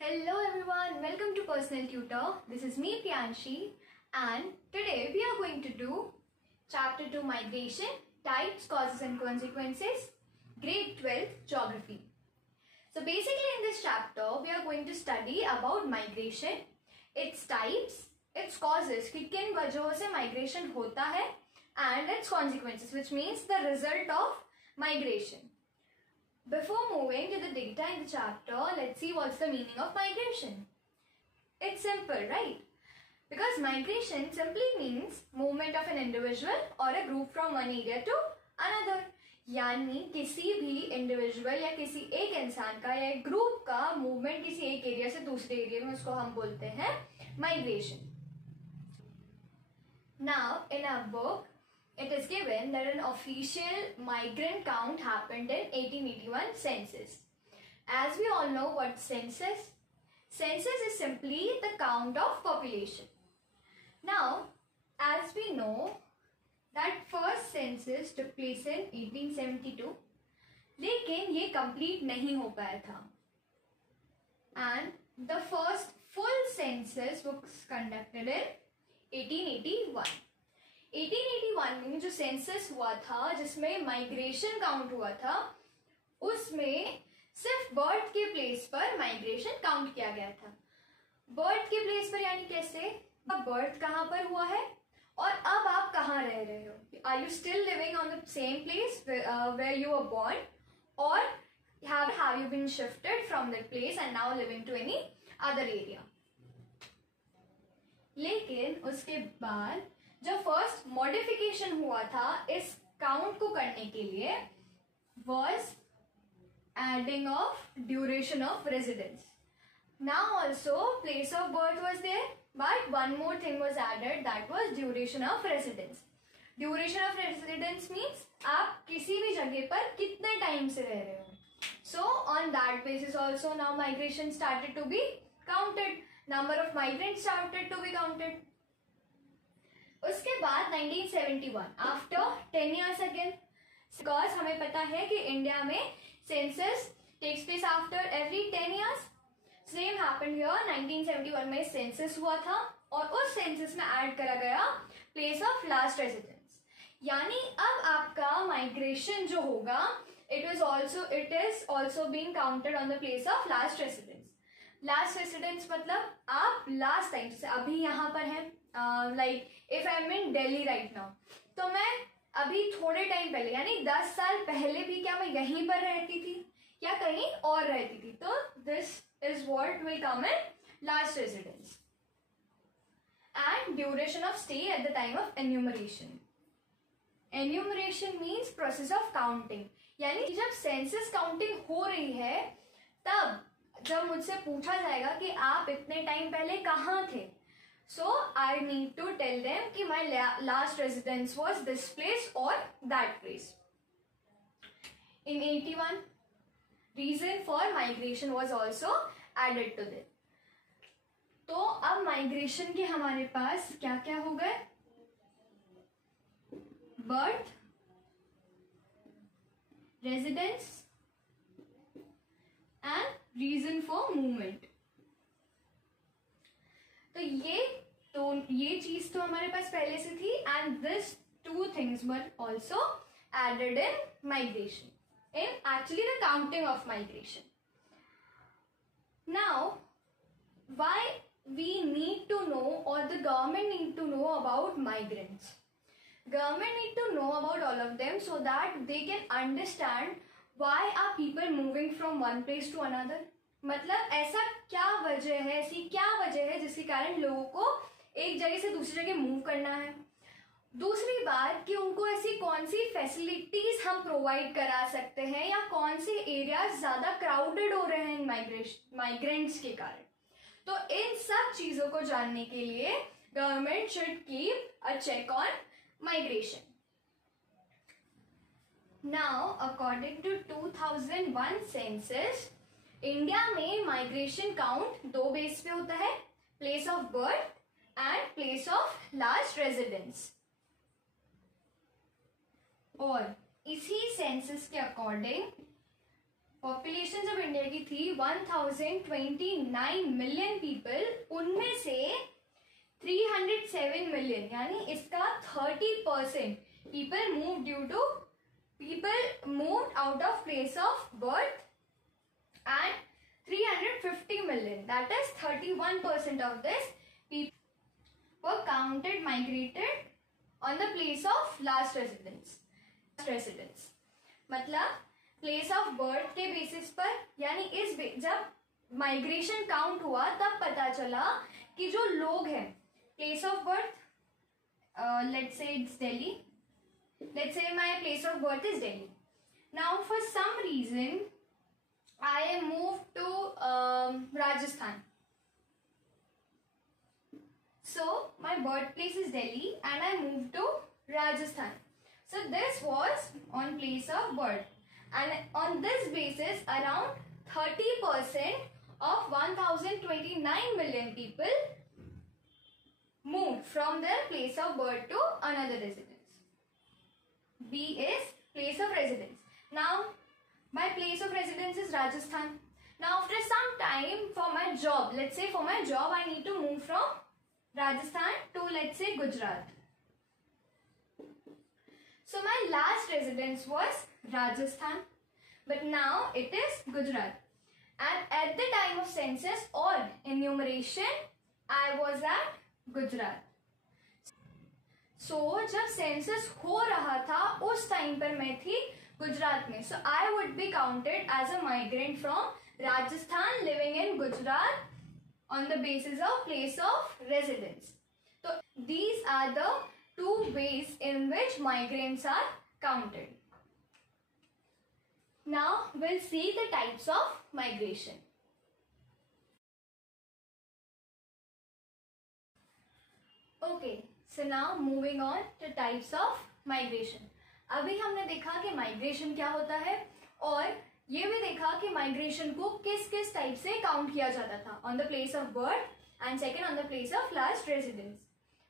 Hello everyone, welcome to Personal Tutor. This is me Priyanshi and today we are going to do Chapter 2 Migration, Types, Causes and Consequences, Grade 12 Geography. So basically in this chapter we are going to study about migration, its types, its causes कि किन वजहों से migration होता है and its consequences which means the result of migration. Before moving to the data in the chapter, let's see what's the meaning of migration. It's simple, right? Because migration simply means movement of an individual or a group from one area to another. यानी किसी भी individual या किसी एक इंसान का या एक ग्रुप का मूवमेंट किसी एक एरिया से दूसरे एरिया में, उसको हम बोलते हैं migration. Now, in our book, it is given that an official migrant count happened in 1881 census. As we all know what census is simply the count of population. Now, as we know that first census took place in 1872, लेकिन ये complete नहीं हो पाया था. And the first full census was conducted in 1881. 1881 में जो census हुआ था जिसमें माइग्रेशन काउंट हुआ था, उसमें सिर्फ बर्थ के प्लेस पर माइग्रेशन काउंट किया गया था. बर्थ के प्लेस पर यानी कैसे? अब बर्थ कहाँ पर हुआ है और अब आप कहाँ रह रहे हो? Are you still living on the same place where you were born or have you been shifted from that place and now living to any other area? लेकिन उसके बाद जो फर्स्ट मॉडिफिकेशन हुआ था इस काउंट को करने के लिए was adding of duration of residence. Now also place of birth was there, but one more thing was added, that was duration of residence. Duration of residence means आप किसी भी जगह पर कितने टाइम से रह रहे हो. So on that basis also now migration started to be counted. Number of migrants started to be counted. उसके बाद 1971 आफ्टर 10 years अगेन, बिकॉज हमें पता है कि इंडिया में census takes place after every 10 years. Same happened here. 1971 में census हुआ था और उस सेंसस में ऐड करा गया प्लेस ऑफ लास्ट रेजिडेंस. यानी अब आपका माइग्रेशन जो होगा it is also being counted on the place of last residence. Last residence मतलब आप लास्ट टाइम, जैसे अभी यहाँ पर हैं, like if I am in Delhi right now, तो मैं अभी थोड़े टाइम पहले यानी 10 साल पहले भी क्या मैं यहीं पर रहती थी या कहीं और रहती थी, तो this is what will come in last residence. And duration of stay at the time of enumeration. Enumeration means process of counting. यानी जब सेंसस काउंटिंग हो रही है तब जब मुझसे पूछा जाएगा कि आप इतने टाइम पहले कहाँ थे, so I need to tell them कि my last residence was this place और that place. In 81 reason for migration was also added to this. तो अब माइग्रेशन के हमारे पास क्या क्या हो गए? Birth, residence and reason for movement. तो ये चीज तो हमारे पास पहले से थी and this two things were also added in migration, in actually the counting of migration. Now why we need to know और the government need to know about migrants. Government need to know about all of them so that they can understand why are people moving from one place to another. मतलब ऐसा क्या वजह है, ऐसी क्या वजह है जिसके कारण लोगों को एक जगह से दूसरी जगह मूव करना है. दूसरी बात कि उनको ऐसी कौन सी फैसिलिटीज हम प्रोवाइड करा सकते हैं या कौन से एरियाज ज्यादा क्राउडेड हो रहे हैं माइग्रेंट्स के कारण. तो इन सब चीजों को जानने के लिए government should keep a check on migration. Now, according to 2001 census, India में माइग्रेशन काउंट दो बेस पे होता है, place of birth and place of last residence. और इसी सेंसस के अकॉर्डिंग पॉपुलेशन जब इंडिया की थी 1029 मिलियन पीपल, उनमें से 307 मिलियन यानी इसका 30% people moved out of place of birth, and 350 million, that is 31% of this people were counted migrated on the place of last residence. मतलब प्लेस ऑफ बर्थ के basis पर, यानी जब माइग्रेशन काउंट हुआ तब पता चला कि जो लोग हैं, place of birth, let's say it's Delhi, let's say my place of birth is Delhi. Now for some reason I moved to Rajasthan. So my birthplace is Delhi and I moved to Rajasthan. So this was on place of birth, and on this basis around 30% of 1029 million people moved from their place of birth to another residence. B is place of residence. Now my place of residence is Rajasthan. Now after some time, for my job, let's say for my job I need to move from Rajasthan to, let's say, Gujarat. So my last residence was Rajasthan, but now it is Gujarat. And at the time of census or enumeration, I was at Gujarat. So जब census हो रहा था उस time पर मैं थी गुजरात में. So I would be counted as a migrant from Rajasthan living in Gujarat on the basis of place of residence. So these are the two ways in which migrants are counted. Now we'll see the types of migration. Okay, so now moving on to types of migration. अभी हमने देखा कि migration क्या होता है, और ये भी देखा कि माइग्रेशन को किस किस टाइप से काउंट किया जाता था, on the place of birth and second on the place of last residence.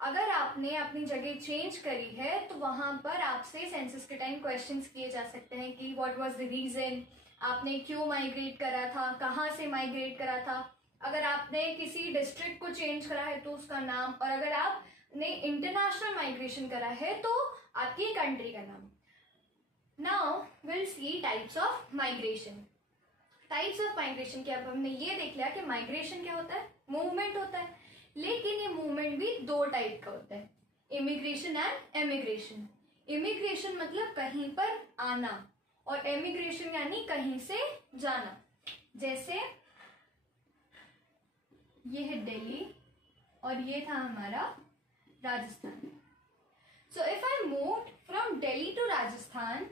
अगर आपने अपनी जगह चेंज करी है तो वहां पर आपसे सेंसस के टाइम क्वेश्चंस किए जा सकते हैं कि व्हाट वाज द रीजन, आपने क्यों माइग्रेट करा था, कहाँ से माइग्रेट करा था. अगर आपने किसी डिस्ट्रिक्ट को चेंज करा है तो उसका नाम, और अगर आपने इंटरनेशनल माइग्रेशन करा है तो आपकी कंट्री का नाम. Now will see types of migration. Types of migration क्या, हमने ये देख लिया कि माइग्रेशन क्या होता है, मूवमेंट होता है, लेकिन ये मूवमेंट भी दो टाइप का होता है, इमिग्रेशन एंड एमिग्रेशन. इमिग्रेशन मतलब कहीं पर आना, और एमिग्रेशन यानी कहीं से जाना. जैसे ये है दिल्ली और ये था हमारा Rajasthan. So if I moved from Delhi to Rajasthan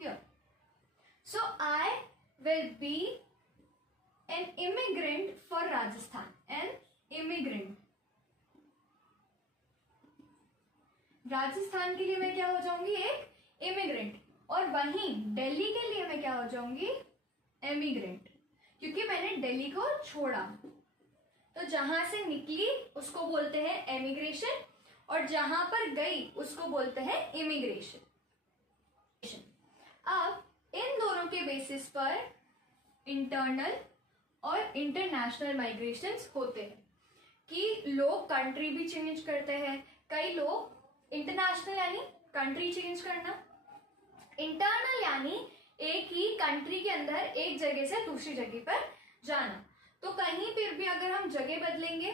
here, so I will be an immigrant for Rajasthan. An immigrant. Rajasthan के लिए मैं क्या हो जाऊंगी, एक इमिग्रेंट, और वहीं दिल्ली के लिए मैं क्या हो जाऊंगी, एमिग्रेंट, क्योंकि मैंने दिल्ली को छोड़ा. तो जहां से निकली उसको बोलते हैं एमिग्रेशन, और जहां पर गई उसको बोलते हैं इमिग्रेशन. अब इन दोनों के बेसिस पर इंटरनल और इंटरनेशनल माइग्रेशंस होते हैं, कि लोग कंट्री भी चेंज करते हैं. कई लोग इंटरनेशनल यानी कंट्री चेंज करना, इंटरनल यानी एक ही कंट्री के अंदर एक जगह से दूसरी जगह पर जाना. तो कहीं पर भी अगर हम जगह बदलेंगे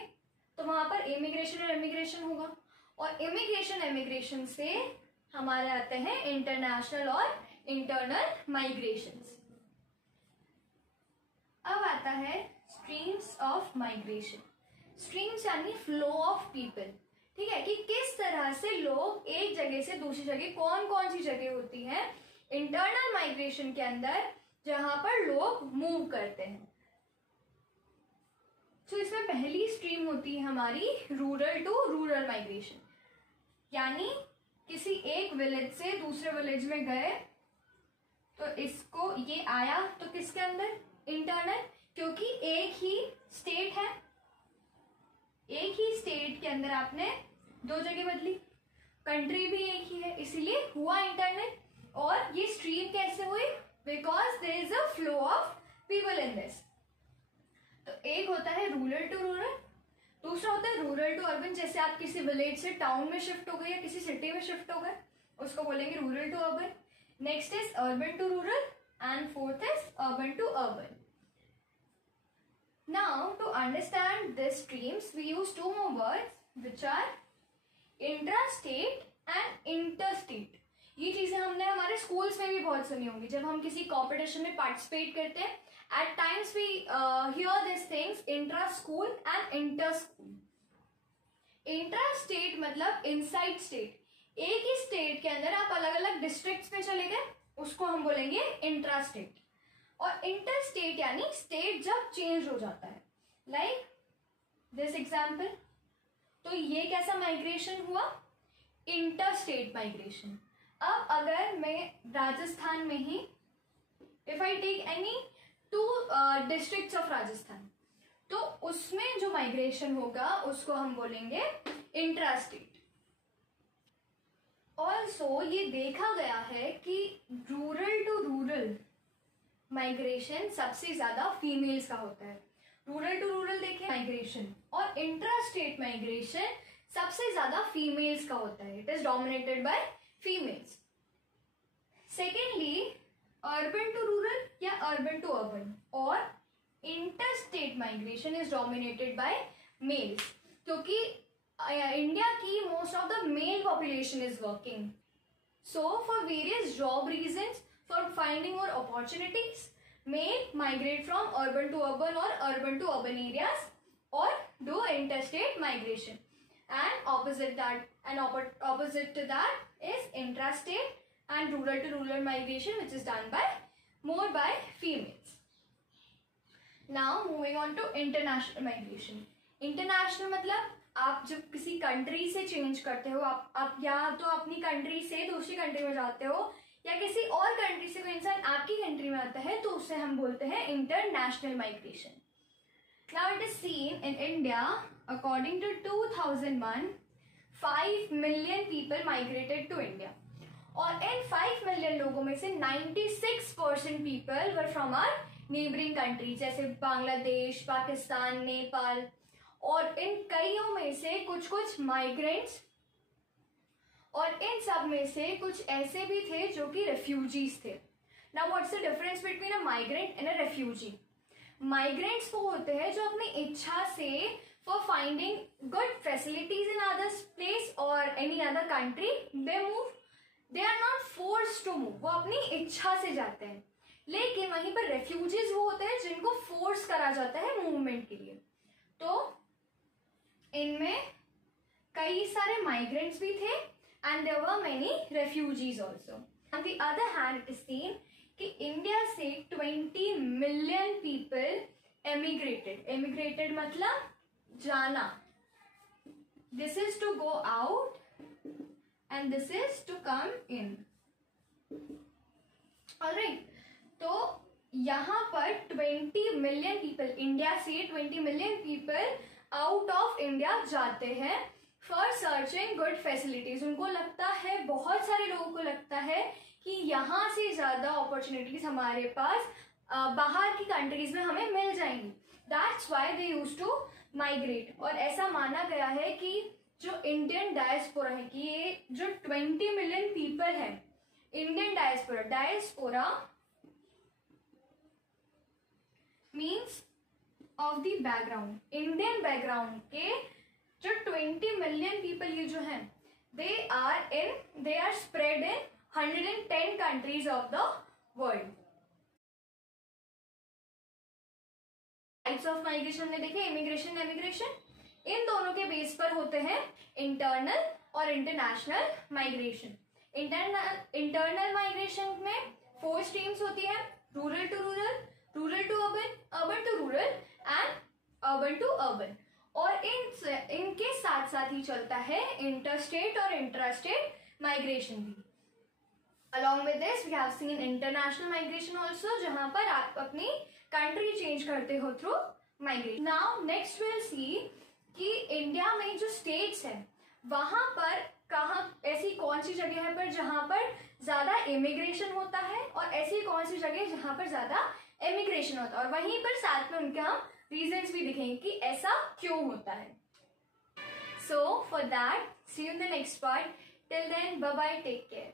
तो वहां पर इमिग्रेशन और इमिग्रेशन होगा, और इमिग्रेशन एमिग्रेशन से हमारे आते हैं इंटरनेशनल और इंटरनल माइग्रेशंस. अब आता है स्ट्रीम्स ऑफ माइग्रेशन. स्ट्रीम्स यानी फ्लो ऑफ पीपल. ठीक है, कि किस तरह से लोग एक जगह से दूसरी जगह, कौन कौन सी जगह होती है इंटरनल माइग्रेशन के अंदर जहां पर लोग मूव करते हैं. तो इसमें पहली स्ट्रीम होती है हमारी रूरल टू रूरल माइग्रेशन, यानी किसी एक विलेज से दूसरे विलेज में गए तो इसको ये आया तो किसके अंदर, इंटरनल, क्योंकि एक ही स्टेट है, एक ही स्टेट के अंदर आपने दो जगह बदली, कंट्री भी एक ही है, इसीलिए हुआ इंटरनल. और ये स्ट्रीम कैसे हुई, because there is a flow of people in this. तो एक होता है रूरल टू रूरल, दूसरा होता है रूरल टू अर्बन। जैसे आप किसी विलेज से टाउन में शिफ्ट हो गए या किसी सिटी में शिफ्ट हो गए, उसको बोलेंगे rural to urban. Next is urban to rural and fourth is urban to urban. Now to understand these streams we use two more words which are intrastate and interstate। ये चीजें हमने हमारे schools में भी बहुत सुनी होंगी। जब हम किसी कॉम्पिटिशन में पार्टिसिपेट करते हैं, at times we hear this things intra school and inter school. Intra state मतलब इनसाइड स्टेट, एक ही स्टेट के अंदर आप अलग अलग डिस्ट्रिक्ट्स में चले गए, उसको हम बोलेंगे इंट्रा स्टेट। और इंटर स्टेट यानी स्टेट जब चेंज हो जाता है, लाइक दिस एग्जाम्पल। तो ये कैसा माइग्रेशन हुआ? Inter state migration. अब अगर मैं राजस्थान में ही, if I take any 2 districts of Rajasthan, तो उसमें जो माइग्रेशन होगा उसको हम बोलेंगे इंट्रा स्टेट। ऑल्सो ये देखा गया है कि रूरल टू रूरल माइग्रेशन सबसे ज्यादा फीमेल्स का होता है। रूरल टू रूरल देखें माइग्रेशन, और इंट्रा स्टेट माइग्रेशन सबसे ज्यादा फीमेल्स का होता है। It is dominated by females. Secondly urban to rural या अर्बन टू अर्बन और inter state migration is dominated by males, क्योंकि इंडिया की most of the male population is working. So for various job reasons, for finding more opportunities, may migrate from urban to urban or urban to urban areas or do interstate migration. And opposite to that is intrastate and rural to rural migration, which is done by more by females. Now moving on to international migration. International मतलब आप जब किसी country से change करते हो, आप या तो अपनी कंट्री से दूसरी कंट्री में जाते हो, या किसी और कंट्री से कोई इंसान आपकी कंट्री में आता है, तो उसे हम बोलते हैं international migration. Now it is seen in India according to 2001 5 million people migrated to India, और इन 5 मिलियन लोगों में से 96% people were from our neighbouring country, जैसे बांग्लादेश, पाकिस्तान, नेपाल। और इन कईयों में से कुछ कुछ माइग्रेंट्स, और इन सब में से कुछ ऐसे भी थे जो कि रेफ्यूजीज थे। Now what's the difference between a migrant and a refugee? Migrants वो होते हैं जो अपनी इच्छा से for finding good facilities in other place और any other country they move, they are not forced to move, वो अपनी इच्छा से जाते हैं। लेकिन वहीं पर रेफ्यूजीज वो होते हैं जिनको फोर्स करा जाता है मूवमेंट के लिए। तो इनमें कई सारे माइग्रेंट्स भी थे and there were many refugees also. On the other hand, it is seen कि इंडिया से 20 मिलियन पीपल emigrated. Emigrated मतलब जाना. This is to go out and this is to come in. Alright. तो यहाँ पर 20 million people, India से 20 million people out of India जाते हैं फॉर सर्चिंग गुड फैसिलिटीज। उनको लगता है, बहुत सारे लोगों को लगता है कि यहाँ से ज्यादा अपॉर्चुनिटीज हमारे पास बाहर की कंट्रीज में हमें मिल जाएंगी। That's why they used to migrate. और ऐसा माना गया है कि जो इंडियन डायस्पोरा है, कि ये जो 20 मिलियन पीपल है, Indian diaspora means of the background, Indian background के जो 20 मिलियन पीपल ये जो हैं, they are spread in 110 countries of the world. Types of migration हमने देखे, इमिग्रेशन, एमिग्रेशन। इन दोनों के बेस पर होते हैं इंटरनल और इंटरनेशनल माइग्रेशन। इंटरनल माइग्रेशन में 4 स्ट्रीम्स होती है, rural to rural, rural to urban, urban to rural and urban to urban. और इनके साथ साथ ही चलता है इंटरस्टेट और इंट्रास्टेट माइग्रेशन भी। Along with this we have seen international migration also, जहां पर आप अपनी कंट्री चेंज करते हो through migration. Now next will see कि इंडिया में जो स्टेट्स हैं वहां पर कहाँ ऐसी कौन सी जगह है पर जहां पर ज्यादा इमिग्रेशन होता है और ऐसी कौन सी जगह जहां पर ज्यादा इमिग्रेशन होता है, और वहीं पर साथ में उनके हम रीजंस भी दिखेंगे कि ऐसा क्यों होता है. So for that, see you in the next part. Till then, bye bye, take care.